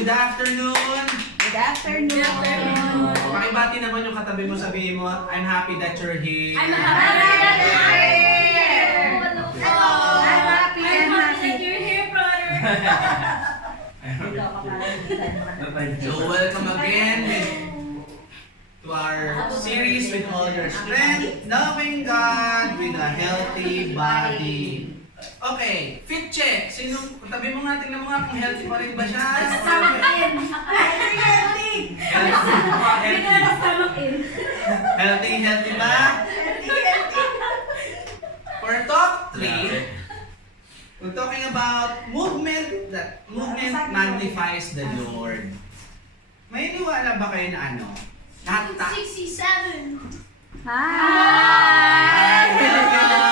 good afternoon. Good afternoon. Pakibati naman yung katabi mo, sabihin mo, I'm happy that you're here. I'm happy that you're here. I'm happy that you're here, brother. So welcome again to our series with all your strength, loving God with a healthy body. Okay, fit check. Sino, tabi mo nga, tingnan mo nga kung healthy pa rin ba siya? Healthy ba? For talk 3, we're talking about movement magnifies the Lord. May iniwala ba kayo na ano? Lahat 67. Hi! Welcome.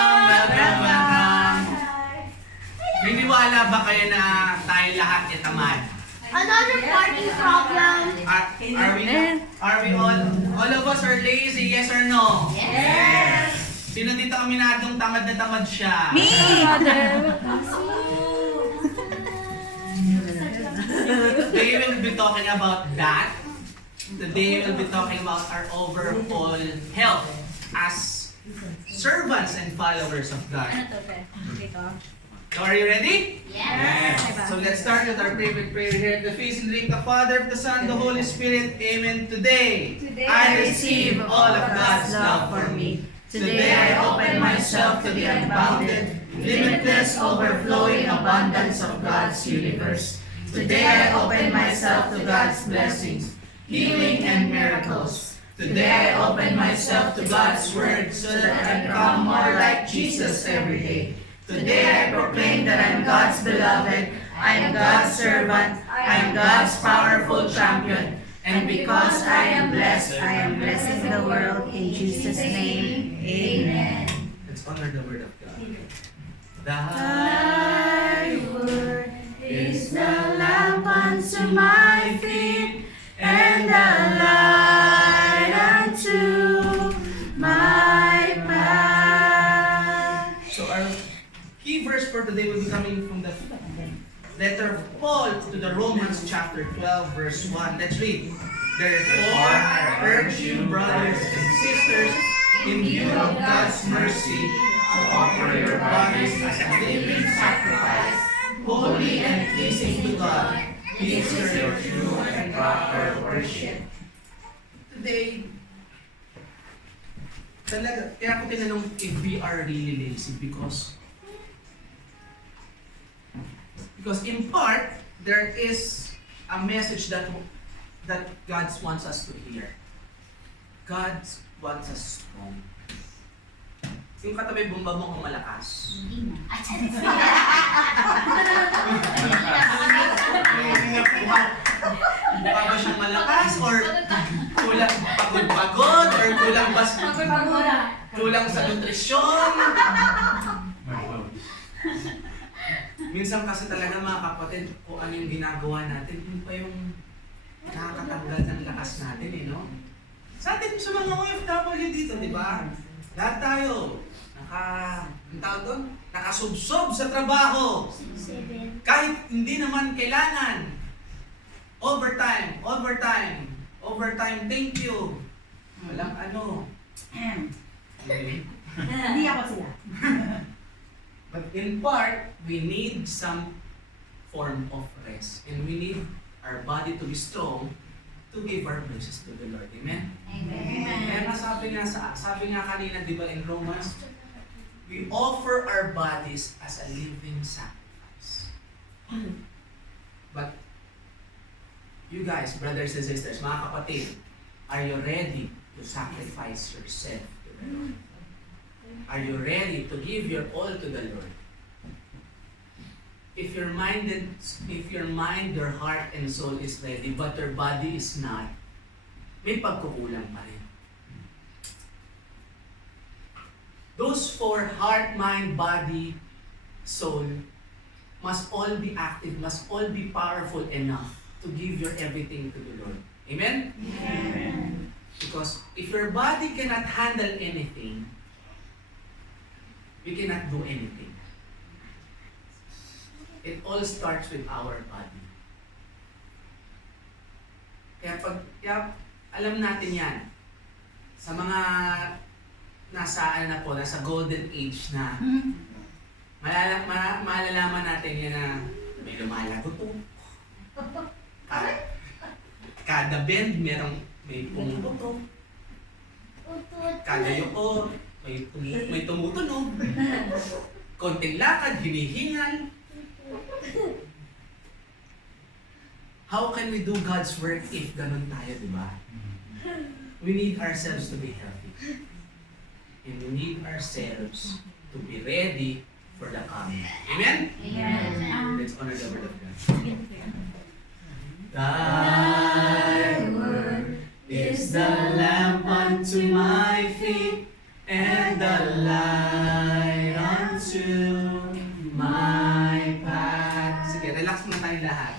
May iniwala ba kayo na tayo lahat ay tamad? Another party problem. Are we all of us are lazy, yes or no? Yes. Sino dito aminadong tamad na tamad siya? Me! Today we'll be talking about that. Today we'll be talking about our overall health as servants and followers of God. So are you ready? Yes. So let's start with our favorite prayer here at the feast in the name of the Father, of the Son, the Holy Spirit. Amen. Today, I receive all of God's love for me. Today I open myself to the unbounded, limitless, overflowing abundance of God's universe. Today I open myself to God's blessings, healing and miracles. Today I open myself to God's word so that I become more like Jesus every day. Today I proclaim that I'm God's beloved, I'm God's servant, I'm God's powerful champion. And because I am blessing the world in Jesus' name. Amen. Let's honor the word of God. Thy word is the lamp unto my feet and the light unto my path. So our key verse for today will be coming from the letter of Paul to the Romans chapter 12 verse 1. Let's read. Therefore, I urge you, brothers and sisters, in view of God's mercy, to offer your bodies as a living sacrifice, holy and pleasing to God. These are your true and proper worship. Today, talaga, kaya ako tinanong if we are really lazy because in part, there is a message that God wants us to hear. God wants us strong. Yung katabi bumba mo kung malakas. Mukha ba siyang malakas or kulang pagod-pagod or kulang sa nutrisyon? Minsan kasi talaga mga kapatid, kung ano yung ginagawa natin, yun pa yung nakakatanggal ng lakas natin no? Sa atin sa mga OFW dito, di ba? Lahat tayo, nakasubsob sa trabaho. Kahit hindi naman kailangan. Overtime, thank you. Walang ano. Hindi ako sila. But in part, we need some form of rest. And we need our body to be strong to give our praises to the Lord. Amen? Amen. Kaya sabi nga kanina, di ba in Romans, we offer our bodies as a living sacrifice. But you guys, brothers and sisters, mga kapatid, are you ready to sacrifice yourself to the Lord? Are you ready to give your all to the Lord? If your mind, your heart, and soul is ready, but your body is not, may pagkukulang pa rin. Those four, heart, mind, body, soul, must all be active, must all be powerful enough to give your everything to the Lord. Amen? Amen. Because if your body cannot handle anything, we cannot do anything. It all starts with our body. Kaya alam natin yan. Sa mga nasa nasa golden age na, malalaman natin yan na may lumalagot to. Kada bend may pumuputok. Kada yuko may tumutunog. Konting lakad, hinihingal. How can we do God's work if ganun tayo, di ba? We need ourselves to be healthy. And we need ourselves to be ready for the coming. Amen? Amen. Let's honor the word of God. Thy word is the lamp unto my feet and the light unto my path. Sige, relax muna tayo lahat.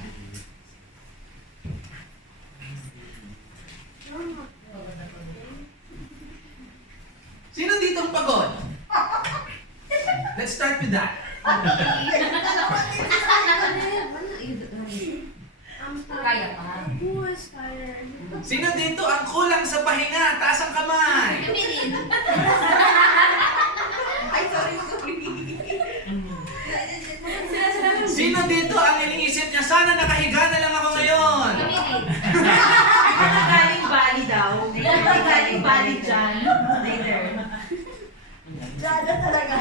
Sino ditong pagod? Let's start with that. Kaya pa. Sino dito ang kulang sa pahinga? Taas ang kamay. Kami rin. Ay, sorry. Sino dito ang iniisip niya, sana nakahiga na lang ako ngayon? Kami rin. Mga galing Bali daw. Mga galing Bali dyan. Later. Dada talaga.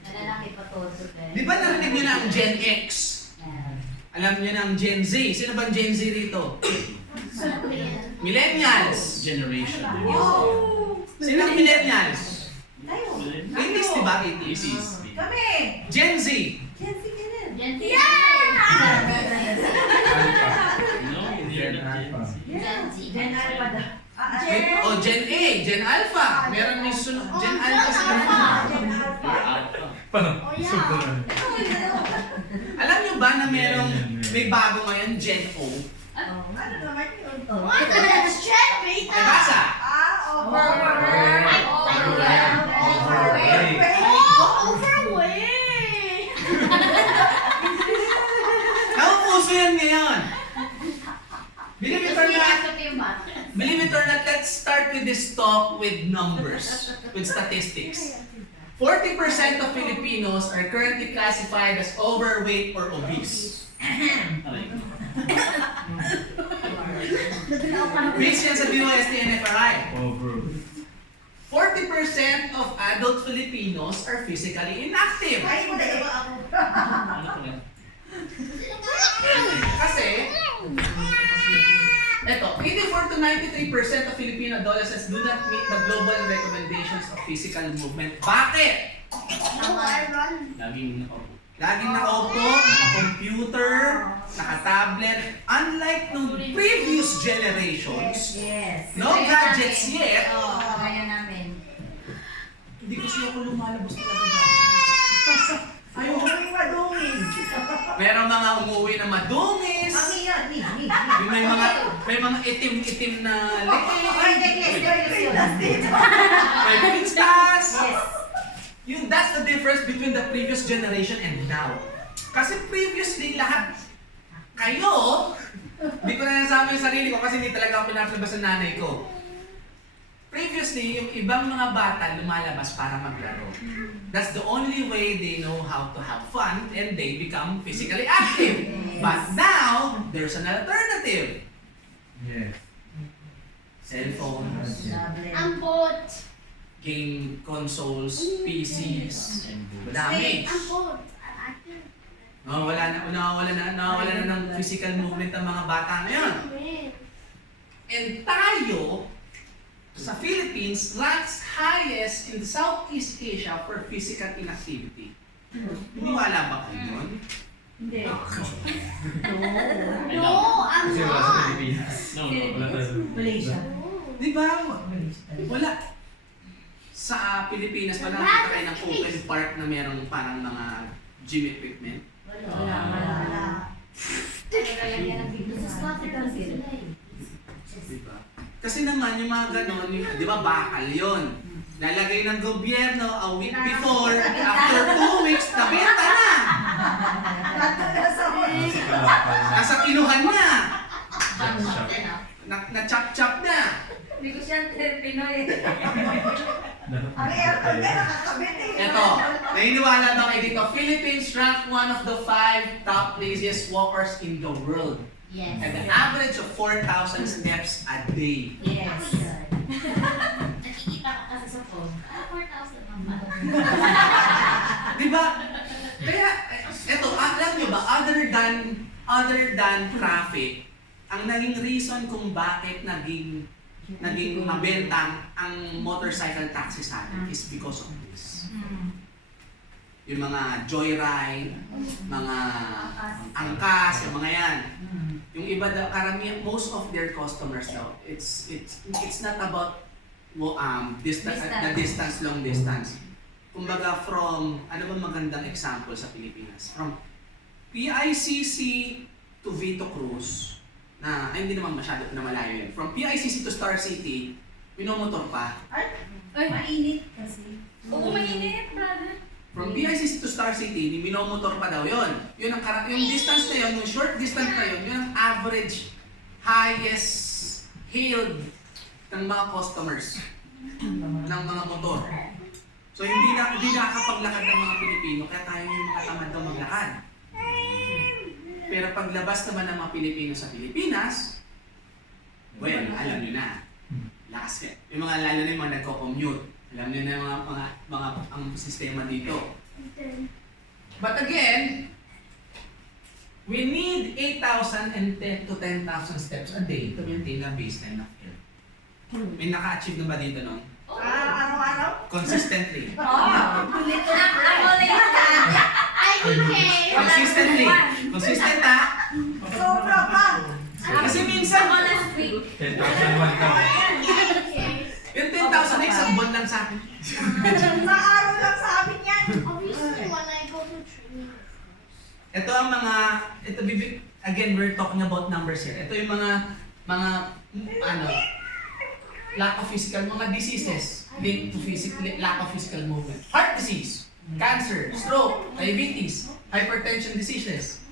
Nalalaki pa to. Di ba narinig niyo na ang Gen X? Alam niyo na ang Gen Z. Sino ba ang Gen Z rito? Millennials. Generation. Oh! Sino ang Millennials? Tayo. 80s, di ba? 80s. Kami. Gen Z. Gen Z ka rin. Gen Z. No, hindi Gen na Alpha. Gen Z. Gen Alpha daw. O, Gen A, Gen Alpha. Meron may sunod. Gen Alpha sila. Gen You're Alpha. alpha. Super. Alam niyo ba na may bago ngayon, Gen O? Ano naman yun? Ay, basa. Nauuso yan ngayon. Believe it or not, let's start with this talk with numbers, with statistics. 40% of Filipinos are currently classified as overweight or obese. Based yan sa DOST NFRI. Oh, bro. 40% of adult Filipinos are physically inactive. Ay, hindi ba ako? Ano ko yan? Kasi, eto, 84 to 93% of Filipino adolescents do not meet the global recommendations of physical movement. Bakit? Laging nakaupo. Laging nakaupo, naka-computer, naka-tablet. Unlike nung previous generations, Yes. no gadgets yet, Kaya namin. hindi kasi ako lumalabas talaga dati. Ayaw ko yung madungis. Merong mga umuwi na madungis, Kami yan. yung may mga itim-itim na Ay, leg, necklace. may pinstas. Yes. That's the difference between the previous generation and now. Kasi previously, lahat kayo, hindi ko na nasabi yung sarili ko kasi hindi talaga ako pinapalabas ng nanay ko. Previously, yung ibang mga bata lumalabas para maglaro. That's the only way they know how to have fun and they become physically active. But now, there's an alternative. Yes. Cellphones, Ampot. game consoles, PCs, madami. Nawawala na ng physical movement ang mga bata ngayon. And tayo, sa Philippines, ranks highest in Southeast Asia for physical inactivity. Wala ba kayo yun? Hindi. No, I'm Kasi wala sa not. Pilipinas. No, wala tayo. Malaysia. Di ba? Wala. Sa Pilipinas, pa nakita kayo ng open park na merong parang mga gym equipment. Wala. Lalagyan ng video sa scatter kasi sila eh. Diba? Kasi naman yung mga ganon, di ba bakal yun? Nalagay ng gobyerno a week before, after 2 weeks, nabenta na! Nasa kinuhan na! Naniniwala ba kayo dito? Philippines ranked one of the 5 top laziest walkers in the world. Yes. At an average of 4,000 steps a day. Yes. Nakikita ko kasi sa phone. 4,000 naman. Di ba? Kaya, eto, alam nyo ba, other than traffic, ang naging reason kung bakit naging mabentang ang motorcycle taxi sa atin is because of this. Yung mga joyride, mga angkas, yung mga yan. Yung iba daw, karamihan, most of their customers daw, it's not about the distance, long distance. Kumbaga from, ano ba magandang example sa Pilipinas? From PICC to Vito Cruz, na ay, hindi naman masyado na malayo yun. From PICC to Star City, minomotor pa. Ay, mainit kasi. Oo, mainit, brother. From PICC to Star City, minomotor pa daw yun. Yun ang yung distance na yun, yung short distance na yun, yun ang average highest hailed ng mga customers ng mga motor. So hindi nakakapaglakad ng mga Pilipino, kaya tayo yung mga tamad daw maglakad. Pero paglabas naman ng mga Pilipino sa Pilipinas, well, alam nyo na. Lakas eh. Yung mga lalo na yung mga nagko-commute. Alam nyo na yung mga ang sistema dito. But again, we need 8,000 and 10 to 10,000 steps a day to maintain a baseline of health. May naka-achieve na ba dito nun? Araw-araw? Consistently. Ako late. Ay, okay. Consistently. Consistent ha? Sobra pa! Kasi minsan, Last week. 10,000 one time. yung 10,000 na isang buwan lang sa akin. Sa araw lang sa amin yan. Obviously, when I go to training. Ito ang mga, again, we're talking about numbers here. Ito yung mga, lack of physical, mga diseases linked to lack of physical movement. Heart disease, cancer, stroke, diabetes, hypertension diseases.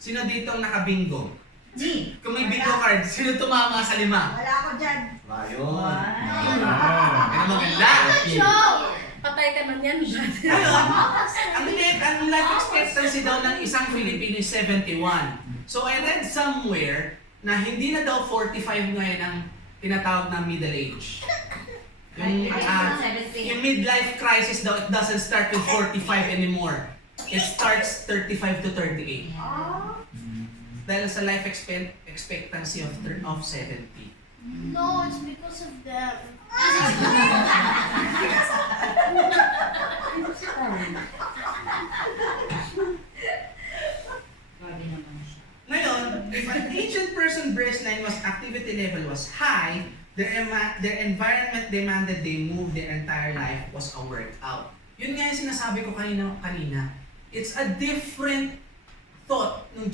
Sino dito ang nakabingo? G. Kung may bingo card, sino tumama sa 5? Wala ako dyan. Ayun. Ah. Yan ang maganda. Patay ka man yan. Ngayon, ang life expectancy daw ng isang Filipino is 71. So I read somewhere na hindi na daw 45 ngayon ang tinatawag na middle age. Yung midlife crisis daw, it doesn't start with 45 anymore. It starts 35 to 38. Dahil sa life expectancy of 70. No, it's because of them. Ngayon, if an ancient person baseline was activity level was high, their environment demanded they move their entire life was a workout. Yun nga yung sinasabi ko kanina. It's a different thought ng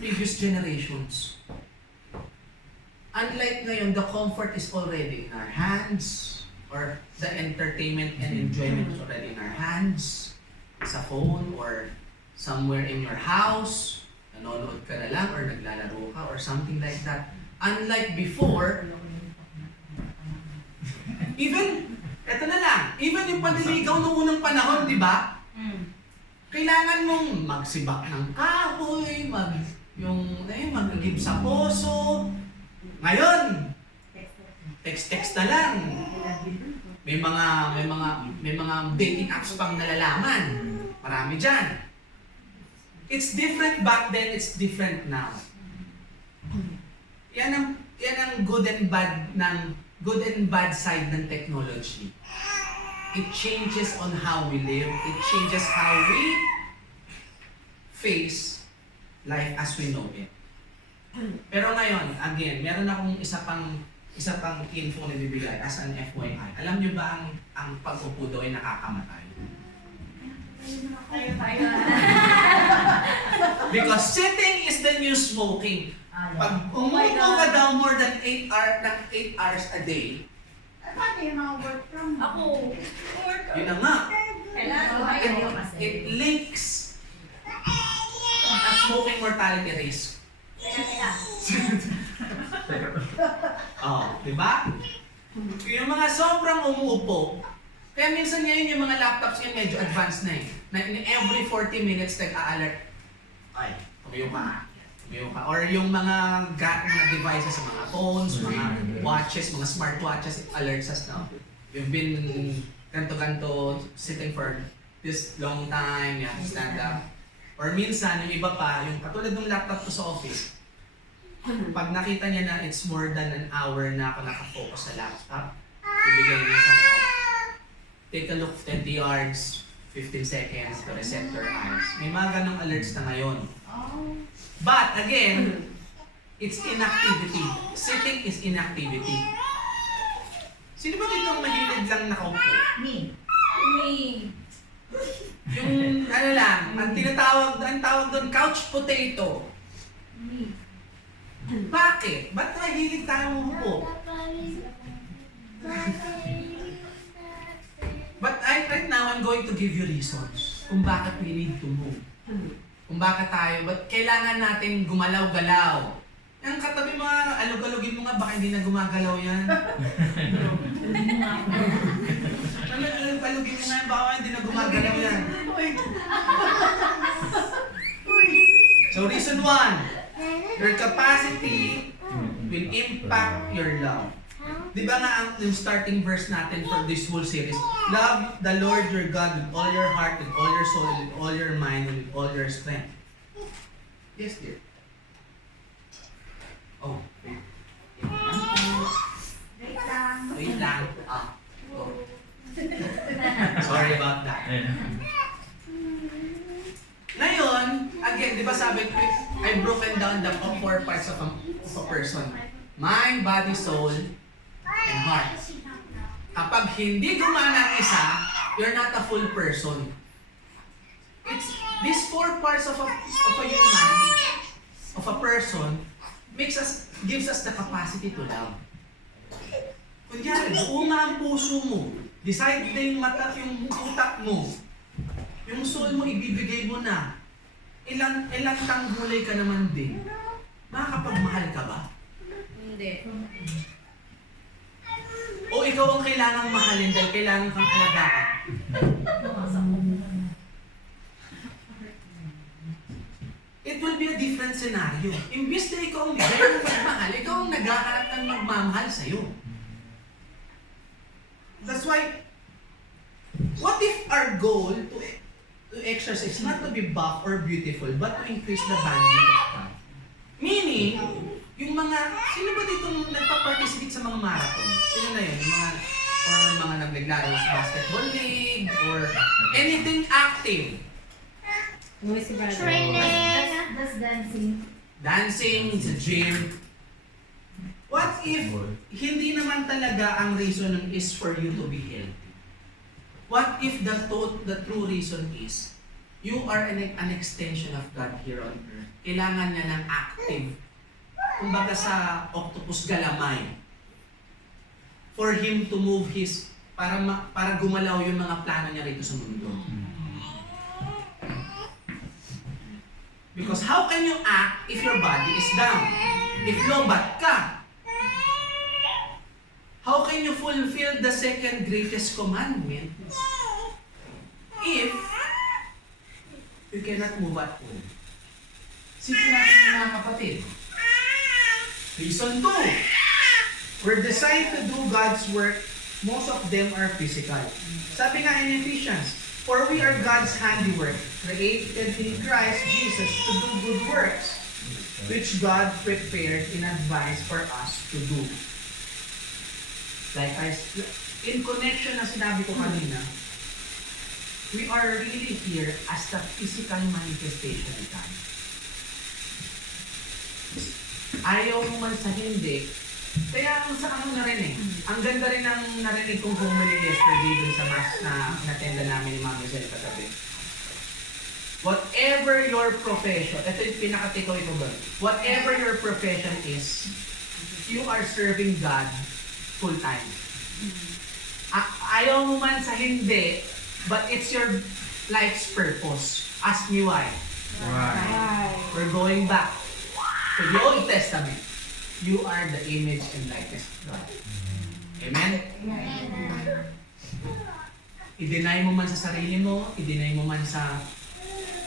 previous generations. Unlike ngayon, the comfort is already in our hands, or the entertainment and enjoyment is already in our hands, sa phone or somewhere in your house, nanonood ka na lang or naglalaro ka or something like that. Unlike before, even yung panliligaw noong unang panahon, di ba? Kailangan mong magsibak ng kahoy, mag-agib sa poso. Ngayon, text na lang. May mga dating apps pang nalalaman. Marami dyan. It's different back then, it's different now. Yan ang good and bad side ng technology. It changes on how we live. It changes how we face life as we know it. Pero ngayon, again, meron akong isa pang info na bibigay as an FYI. Alam niyo ba ang pag-upo daw ay nakakamatay? Because sitting is the new smoking. Pag umupo ka daw more than 8 hours a day, Paano yung mga work from home? yun na nga. Kailangan It links a smoking mortality risk. Oh, di ba? Yung mga sobrang umuupo, Kaya minsan ngayon yung mga laptops ngayon medyo advanced na eh. Na in every 40 minutes nag-a-alert. Ay, tumayo ka. Tumayo ka. Or yung mga devices, mga phones, mga watches, mga smartwatches, it alerts us now. We've been ganto-ganto sitting for this long time, you have to stand up. Or minsan, yung iba pa, yung katulad ng laptop ko sa office, pag nakita niya na it's more than an hour na ako nakafocus sa laptop, ibigay niya sa ako. Take a look, 20 yards, 15 seconds to reset your eyes. May mga ganong alerts na ngayon. But again, it's inactivity. Sitting is inactivity. Sino ba dito ang mahilig lang nakaupo? Me. Yung ano lang, ang tawag doon, couch potato. Bakit? Ba't mahilig tayo umupo? But right now, I'm going to give you reasons kung bakit we need to move. Kung bakit tayo, ba't kailangan natin gumalaw-galaw. Yung katabi mo, alug-alugin mo nga, baka hindi na gumagalaw yan. Alug-alugin mo nga, baka hindi na gumagalaw yan. So reason 1, your capacity will impact your love. Di ba nga yung starting verse natin for this whole series, love the Lord your God with all your heart, with all your soul, with all your mind, and with all your strength. Yes, dear. Oh, wait. Wait lang. Oh. Sorry about that. Ngayon, again, di ba sabi ko, I've broken down the 4 parts of a person. Mind, body, soul, and heart. Kapag hindi gumana ang isa, you're not a full person. It's these 4 parts of a human, of a person, gives us the capacity to love. Kunyari, buuma ang puso mo, decide na yung mata, yung utak mo, yung soul mo, ibibigay mo na. Ilang tanggulay ka naman din. Makakapagmahal ka ba? Hindi. O ikaw ang kailangang mahalin dahil kailangan kang alagaan? It will be a different scenario. Imbis na ikaw ang bigay ng magmahal, ikaw ang naghahanap ng magmamahal sa'yo. That's why, what if our goal to exercise not to be buff or beautiful, but to increase the bandwidth of God? Meaning, yung mga, sino ba dito nagpa-participate sa mga marathon? Sino na yun? Yung mga naglaro sa basketball league, or anything active. Training. That's dancing. Dancing, sa gym. What if hindi naman talaga ang reason is for you to be healthy? What if the true reason is you are an extension of God here on earth? Kailangan niya ng active. Kumbaga sa octopus galamay. For Him to move para gumalaw yung mga plano niya rito sa mundo. Because how can you act if your body is down? If lobat ka? How can you fulfill the second greatest commandment if you cannot move at all? Sipin natin yung mga kapatid. Reason 2. We're designed to do God's work. Most of them are physical. Sabi nga in Ephesians, for we are God's handiwork, created in Christ Jesus to do good works, which God prepared in advance for us to do. Like in connection na sinabi ko kanina, we are really here as the physical manifestation of God. Ayaw mo man sa hindi, kaya sa narinig, ang ganda rin ang narinig kong homily yesterday dun sa mass na natenda namin ni Ma'am Michelle katabi. Whatever your profession, ito yung pinaka-takeaway ko ba? Whatever your profession is, you are serving God full-time. Ayaw mo man sa hindi, but it's your life's purpose. Ask me why. Why? We're going back to the Old Testament. You are the image and likeness of God. Amen? i-deny mo man sa sarili mo, i-deny mo man sa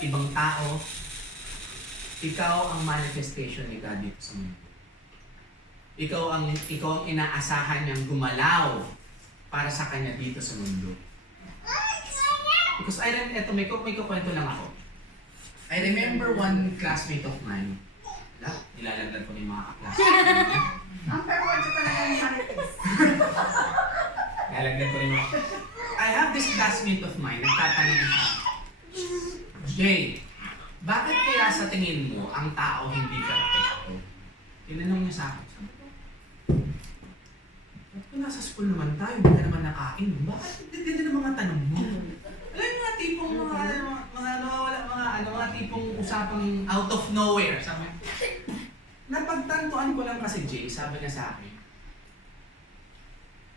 ibang tao, ikaw ang manifestation ni God dito sa mundo. Ikaw ang inaasahan niyang gumalaw para sa Kanya dito sa mundo. Because eto, may kukwento lang ako. I remember one classmate of mine, nilalaglag ko ng mga classmate. Ang performance ko talaga yung Marites. Nilalaglag ko rin mga... I have this classmate of mine, nagtatanong siya, Jay, bakit kaya sa tingin mo ang tao hindi perfecto? Tinanong niya sa akin, sabi ko, kung nasa school naman tayo, hindi ka naman nakain. Bakit hindi na mga tanong mo? Alam yung mga tipong mga tipong usapang out of nowhere. Sabi, napagtantuan ko lang kasi Jay, sabi niya sa akin,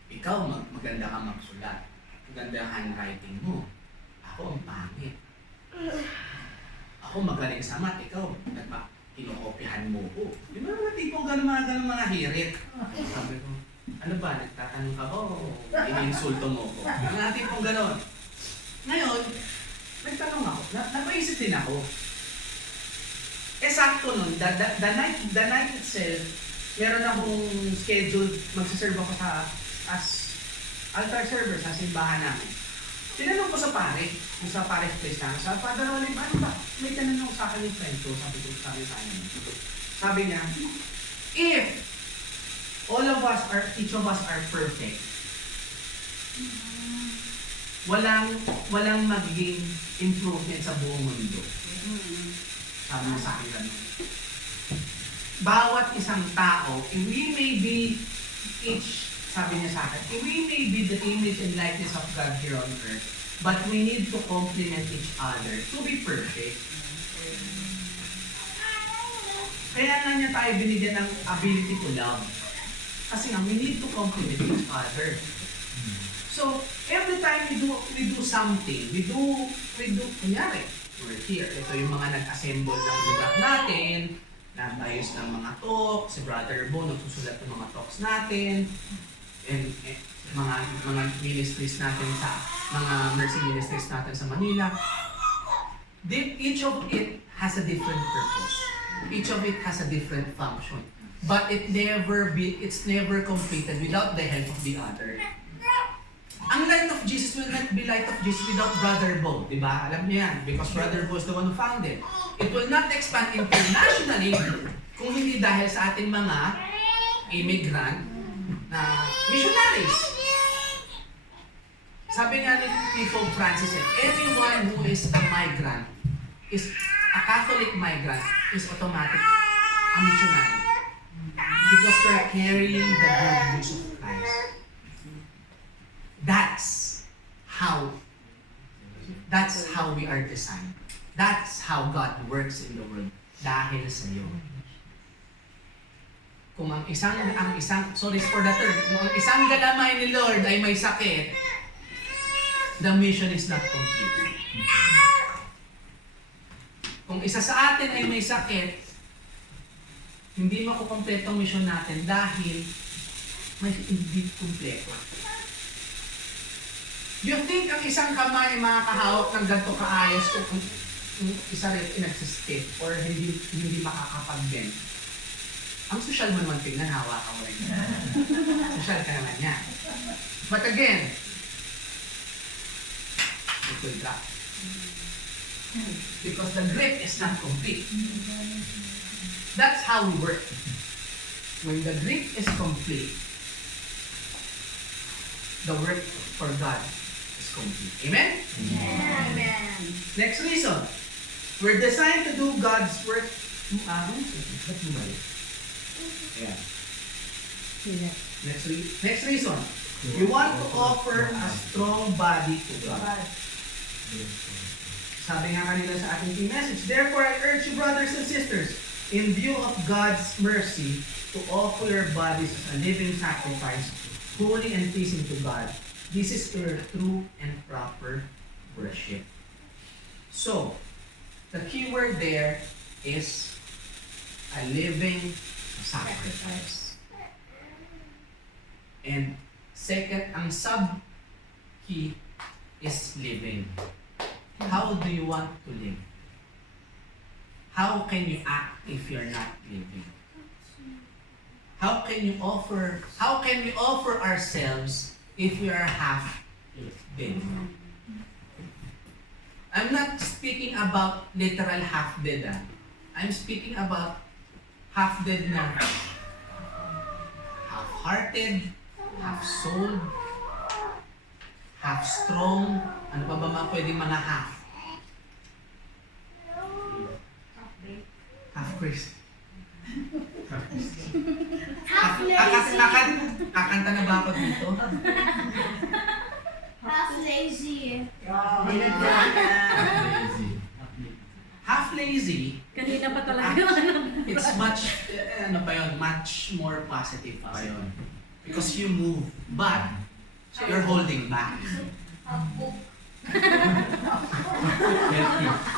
ikaw maganda ka magsulat. Maganda ang handwriting mo. Ako ang pangit. Ako magaling sa math, ikaw kinokopyahan mo ko. Di ba mga tipong gano'ng mga hirit? Sabi ko, ano ba, nagtatanong ka ba o iniinsulto mo ko? Mga tipong gano'n. Ngayon, nagtanong ako, napaisip din ako. Sakto nun, the night itself, meron akong scheduled, magsaserve ako as altar server sa simbahan namin. Tinanong ko sa pare, sa pare's place namin, sa Father Olive, ano ba? May tanong sa akin yung friend ko, sabi sa kanya. Sabi niya, if each of us are perfect, walang magiging improvement sa buong mundo. Sabi niya sa akin ganun. Bawat isang tao, if we may be sabi niya sa akin, we may be the image and likeness of God here on earth, but we need to complement each other to be perfect. Kaya nga niya tayo binigyan ng ability to love. Kasi nga, we need to complement each other. So, every time we do something, we do, kunyari, we're here. Ito yung mga nag-assemble ng lugar natin, nag-ayos ng mga talks, si Brother Bo, nagsusulat ng mga talks natin, and mga ministries natin mga mercy ministries natin sa Manila. Each of it has a different purpose. Each of it has a different function. But it's never completed without the help of the other. Ang light of Jesus will not be light of Jesus without Brother Bo. Diba? Alam niyo yan. Because Brother Bo is the one who founded. It will not expand internationally kung hindi dahil sa ating mga immigrant na missionaries. Sabi nga ni Pope Francis, everyone who is a migrant, is a Catholic migrant, is automatic a missionary. Because they're carrying the good news of Christ. That's how we are designed. That's how God works in the world. Dahil sa iyo. Kung ang isang, sorry for the term, kung ang isang galamay ni Lord ay may sakit, the mission is not complete. Kung isa sa atin ay may sakit, hindi makukompleto ang mission natin dahil may hindi kumpleto. Do you think ang isang kamay ay makakahawak ng ganito kaayos kung isa rin inagsistip or hindi makakapag-bend? Ang social mo naman tingnan, hawakan mo rin. Social ka naman yan. But again, it will drop. Because the grip is not complete. That's how we work. When the grip is complete, the work for God is complete. Amen? Amen. Next reason. We're designed to do God's work. Yeah. Next reason. We want to offer a strong body to God. Sabi nga kanila sa ating key message, therefore I urge you, brothers and sisters, in view of God's mercy, to offer your bodies as a living sacrifice, holy and pleasing to God. This is your true and proper worship. So, the key word there is a living sacrifice. And second, ang sub-key is living. How do you want to live? How can you act if you're not living? How can we offer ourselves if we are half dead? I'm not speaking about literal half dead. I'm speaking about half dead na half-hearted, half-souled, half-strong. Ano pa ba pwedeng mga half? Half-Chris. Half lazy. Kakanta na ba ako dito? Half lazy. Half lazy. Kanina pa talaga. It's much, much more positive pa yun. Because you move, but you're holding back. Half cook.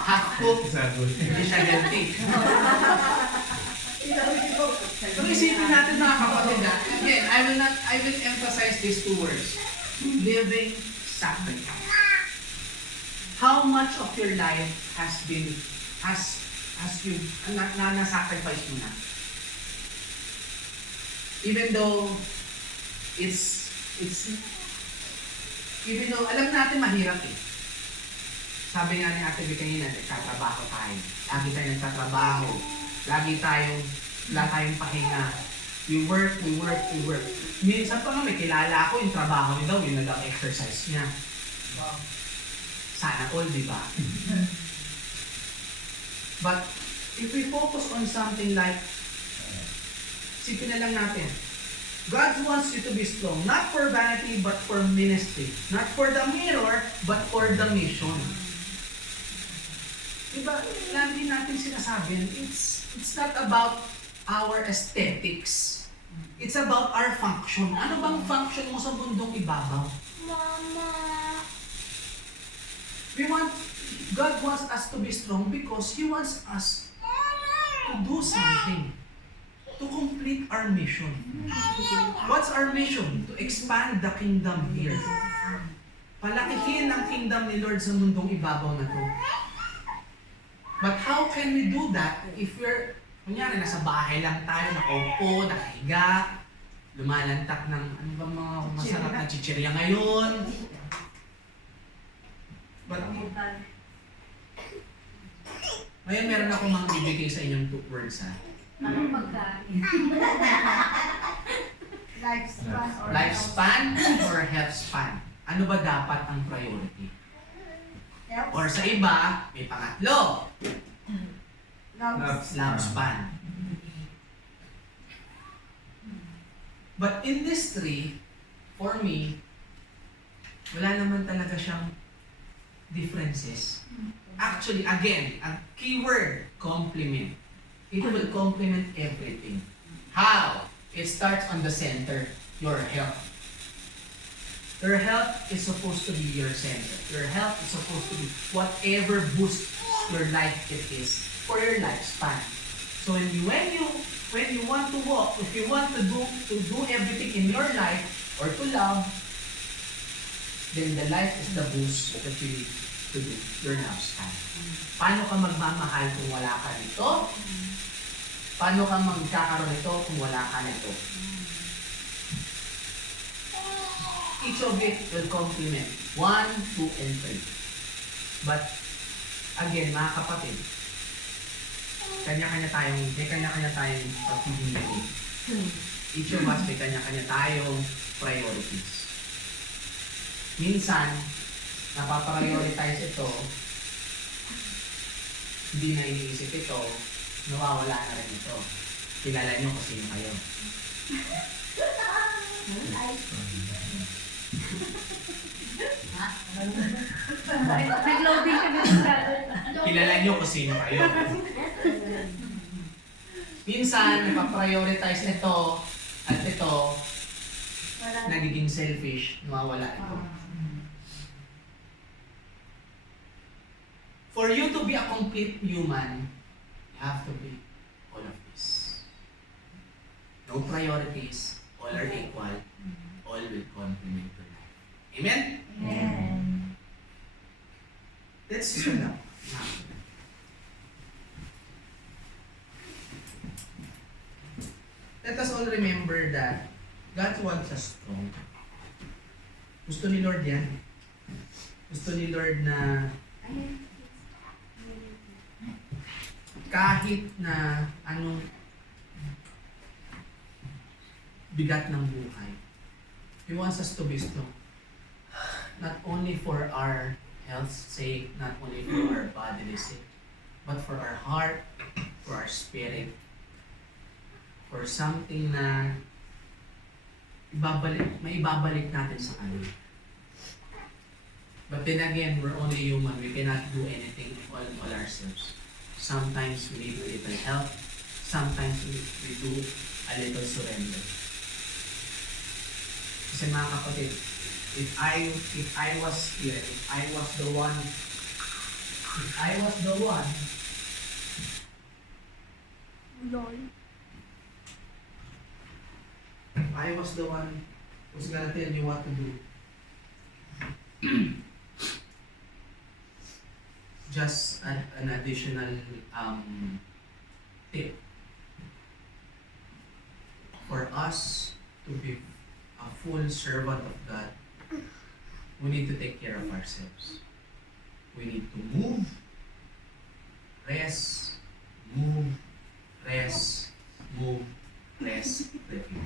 Half cooked, hindi siya healthy. So isipin natin mga kapatid, again, I will emphasize these two words. Living sacrifice. How much of your life has you na-sacrifice mo na? Even though alam natin mahirap eh. Sabi nga ni Ate B kanina, nagtatrabaho tayo. Lagi tayong nagtatrabaho. Wala tayong pahinga. We work. Minsan pa nga may kilala ako, yung trabaho niya daw, yung nag-exercise niya. Sana all, di ba? But if we focus on something like, sipin na lang natin, God wants you to be strong, not for vanity, but for ministry. Not for the mirror, but for the mission. Diba, lagi natin sinasabi, it's not about our aesthetics. It's about our function. Ano bang function mo sa mundong ibabaw? Mama. God wants us to be strong because He wants us to do something. To complete our mission. What's our mission? To expand the kingdom here. Palakihin ang kingdom ni Lord sa mundong ibabaw na to. But how can we do that if we're, kunyari, nasa bahay lang tayo, nakaupo, nakahiga, lumalantak ng, ano ba mga masarap na chichirya ngayon? But, ngayon meron ako mga bibigay sa inyong 2 words ha. Anong pagkain? Lifespan Lifespan or or health span? Ano ba dapat ang priority? health? Or sa iba, may pangatlo, Love. lifespan. But in this 3, for me, wala naman talaga siyang differences. Actually, again, ang keyword, complement. It will complement everything. How? It starts on the center, your health. Your health is supposed to be your center. Your health is supposed to be whatever boosts your life it is for your lifespan. So when you want to walk, if you want to do everything in your life or to love, then the life is the boost that you need to do your lifespan. Paano ka magmamahal kung wala ka nito? Paano ka magkakaroon nito kung wala ka nito? Each of it will complement 1, 2, and 3. But again, mga kapatid, may kanya-kanya tayong pagpipili. Each of us may kanya-kanya tayong priorities. Minsan, napaprioritize ito, hindi na iniisip ito, nawawala na rin ito. Kilala nyo kung sino kayo. Nag-loading ka na sa Kilala nyo kung sino kayo. Minsan, napaprioritize ito at ito, nagiging selfish, nawawala ito. For you to be a complete human, you have to be all of this. No priorities, all are equal, all will complement your life. Amen? Amen. Let's stand up. Let us all remember that God wants us strong. Gusto ni Lord yan. Gusto ni Lord na kahit na anong bigat ng buhay, He wants us to be strong. Not only for our health's sake, not only for our bodily sake, but for our heart, for our spirit, for something na maibabalik natin sa Kanya. But then again, we're only human. We cannot do anything all ourselves. Sometimes we need a little help. Sometimes we do a little surrender. Kasi mga kapatid, if I was here, if I was the one, who's gonna tell you what to do, just an additional tip for us to be a full servant of God. We need to take care of ourselves. We need to move, rest, move, rest, move, rest, repeat.